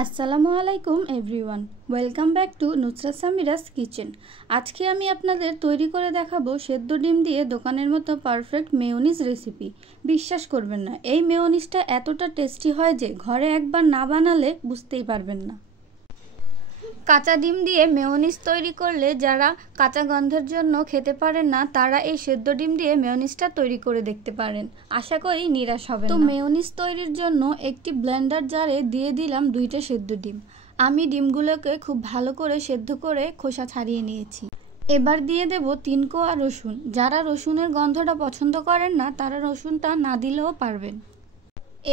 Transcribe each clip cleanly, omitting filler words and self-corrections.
আসসালামু আলাইকুম everyone, welcome back to Nusrat Samira's kitchen. আজকে আমি আপনাদের তৈরি করে দেখাবো সেদ্ধ ডিম দিয়ে দোকানের মতো পারফেক্ট মেয়োনিজ রেসিপি। বিশ্বাস করবেন না, এই মেয়োনিজটা এতটা টেস্টি হয় যে ঘরে একবার না বানালে বুঝতেই পারবেন না। কাঁচা ডিম দিয়ে মেয়োনিজ তৈরি করলে যারা কাঁচা গন্ধের জন্য খেতে পারেন না, তারা এই সেদ্ধ ডিম দিয়ে মেয়োনিজটা তৈরি করে দেখতে পারেন। আশা করি নিরাশ হবেন না। তো মেয়োনিজ তৈরির জন্য একটি ব্লেন্ডার জারে দিয়ে দিলাম 2টা সেদ্ধ ডিম। আমি ডিমগুলোকে খুব ভালো করে সেদ্ধ করে খোসা ছাড়িয়ে নিয়েছি। এবার দিয়ে দেব 3 কোয়া রসুন। যারা রসুনের গন্ধটা পছন্দ করেন না, তারা রসুনটা না দিলেও পারবেন।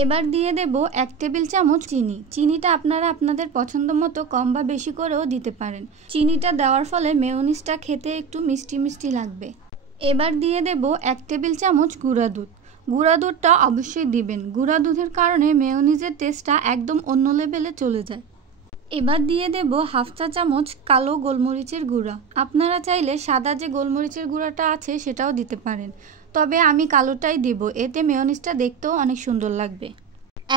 এবার দিয়ে দেব 1 টেবিল চামচ চিনি। চিনিটা আপনারা আপনাদের পছন্দ মতো কম বা বেশি করেও দিতে পারেন। চিনিটা দেওয়ার ফলে মেয়োনিজটা খেতে একটু মিষ্টি মিষ্টি লাগবে। এবার দিয়ে দেব 1 টেবিল চামচ গুঁড়া দুধ। গুঁড়া দুধটা অবশ্যই দিবেন। গুঁড়া দুধের কারণে মেয়োনিজের টেস্টটা একদম অন্য লেভেলে চলে যায়। এবার দিয়ে দেব 1/2 চা চামচ কালো গোলমরিচের গুঁড়া। আপনারা চাইলে সাদা যে গোলমরিচের গুঁড়াটা আছে সেটাও দিতে পারেন, তবে আমি কালোটাই দেব, এতে মেয়োনিজটা দেখতেও অনেক সুন্দর লাগবে।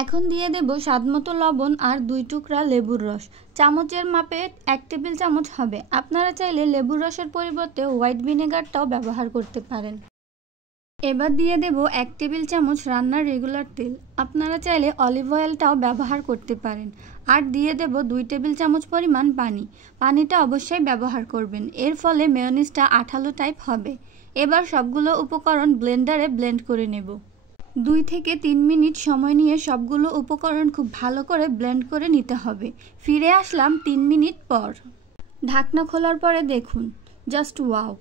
এখন দিয়ে দেব স্বাদমতো লবণ আর 2 টুকরা লেবুর রস। চামচের মাপে 1 টেবিল চামচ হবে। আপনারা চাইলে লেবুর রসের পরিবর্তে হোয়াইট ভিনেগারটাও ব্যবহার করতে পারেন। এবার দিয়ে দেব 1 টেবিল চামচ রান্নার রেগুলার তেল। আপনারা চাইলে অলিভ অয়েলটাও ব্যবহার করতে পারেন। আর দিয়ে দেব 2 টেবিল চামচ পরিমাণ পানি। পানিটা অবশ্যই ব্যবহার করবেন, এর ফলে মেয়োনিজটা আঠালো টাইপ হবে। এবার সবগুলো উপকরণ ব্লেন্ডারে ব্লেন্ড করে নেব। 2 থেকে 3 মিনিট সময় নিয়ে সবগুলো উপকরণ খুব ভালো করে ব্লেন্ড করে নিতে হবে। ফিরে আসলাম 3 মিনিট পর। ঢাকনা খোলার পরে দেখুন, জাস্ট ওয়াও।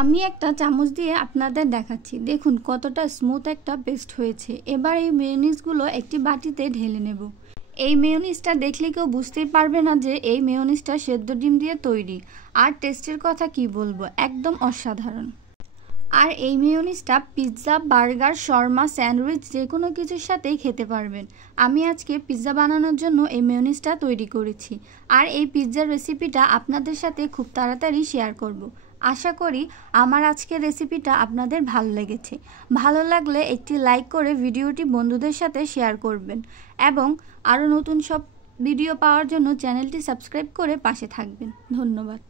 আমি একটা চামচ দিয়ে আপনাদের দেখাচ্ছি, দেখুন কতটা স্মুথ একটা পেস্ট হয়েছে। এবার এই মেয়োনিজগুলো একটি বাটিতে ঢেলে নেব। এই মেয়োনিজটা দেখলে কেউ বুঝতেই পারবে না যে এই মেয়োনিজটা সেদ্ধ ডিম দিয়ে তৈরি। আর টেস্টের কথা কি বলবো, একদম অসাধারণ। আর এই মেয়োনিজটা পিৎজা, বার্গার, শর্মা, স্যান্ডউইচ যে কোনো কিছুর সাথেই খেতে পারবেন। আমি আজকে পিৎজা বানানোর জন্য এই মেয়োনিজটা তৈরি করেছি। আর এই পিৎজার রেসিপিটা আপনাদের সাথে খুব তাড়াতাড়ি শেয়ার করব। আশা করি আমার আজকের রেসিপিটা আপনাদের ভালো লেগেছে। ভালো লাগলে একটি লাইক করে ভিডিওটি বন্ধুদের সাথে শেয়ার করবেন এবং আরও নতুন সব ভিডিও পাওয়ার জন্য চ্যানেলটি সাবস্ক্রাইব করে পাশে থাকবেন। ধন্যবাদ।